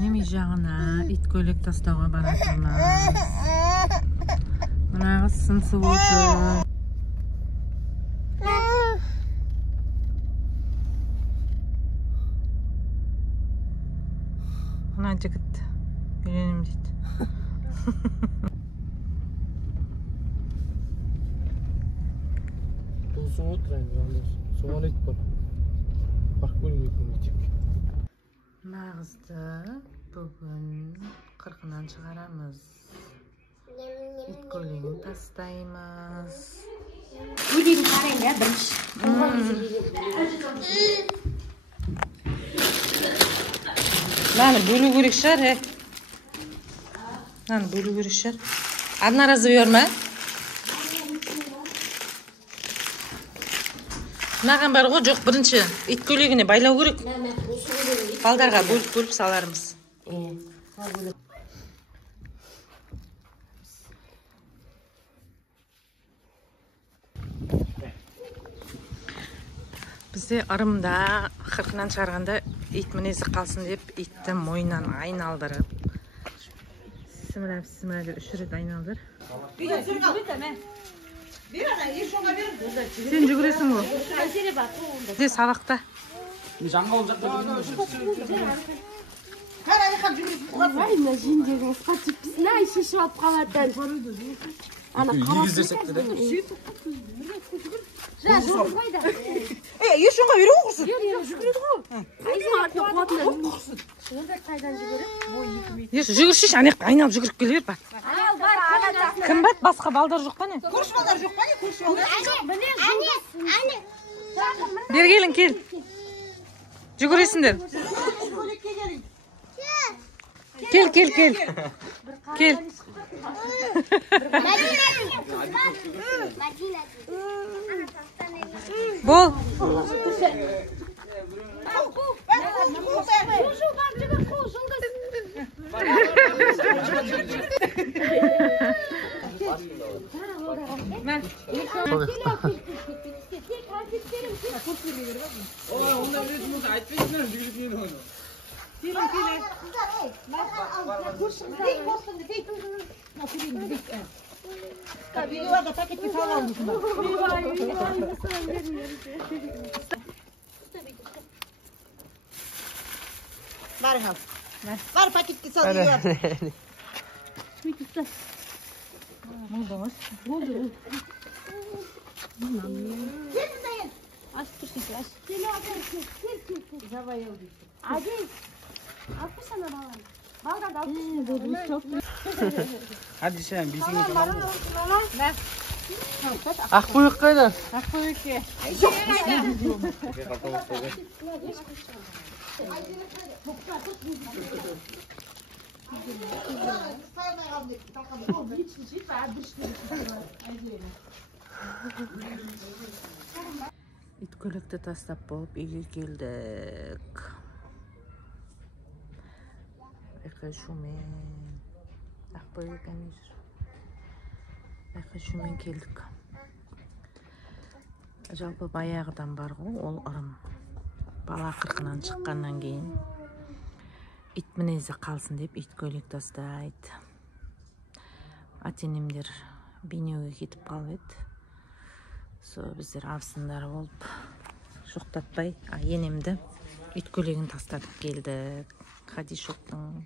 Енем үй жағына ит көйлек тастауға баратырмыз. Мынағы сынсып отыр. Мына жігіт үйленем дейді. Soğuk rengi soğan et var. Bak böyle yapılacak. Nağızды бүгін қырқынан шығарамыз. Ит көйлегін тастаймыз. Көйлегін қарайын да бірінші. Мынаны бөлу керек шығар, Мынаны бөлу керек шығар. Одноразовый өрме? Мынаған бар ғой, жоқ, бірінші ит көйлегіне байлау керек. Балдарға бөліп саларымыз. Бізде ырымда қырқынан шығарғанда ит мінезі қалсын деп, итті мойнынан айналдырып, сіміріп үш рет айналдыр. Сен жүгіресің ғой. Де сабақта. Жаңға ол жақта Ой, мына жиндегі ысқа теппісін, ай, шешіп алып қалатын. Ана қарасың. Еш оңға беру оқырсың? Жүгіреді ғой. Қайдан жүгіріп? Жүгіршіш, айналып жүгіріп келе бер, бат. Кім бат? Басқа балдар жоқ па не? Көрші балдар жоқ па не? Көрші балдар? Бер келін, кел. Жүгіресіңдер. Кел. Кел. Бол. Videolarda paketli falan almışsın. Ver ham. Ver paketli salıyor. Hadi sen bizim tamam mı? Ақбұйық қайда? Ит көйлекті тастап болып үйге келдік. Айқай-шумен. Ақбұйық әнер. Айқай-шумен келдік. Жалпы баяғыдан бар ғой, ол ырым. Бала қырқынан шыққаннан кейін ит мінезі қалсын деп ит көйлек тастайды. Ата-енемдер бейнеуге кетіп қалып еді. Сол біздер абысындар болып жоқтатпай енемді ит көйлегін тастатып келдік. Хадишоқтың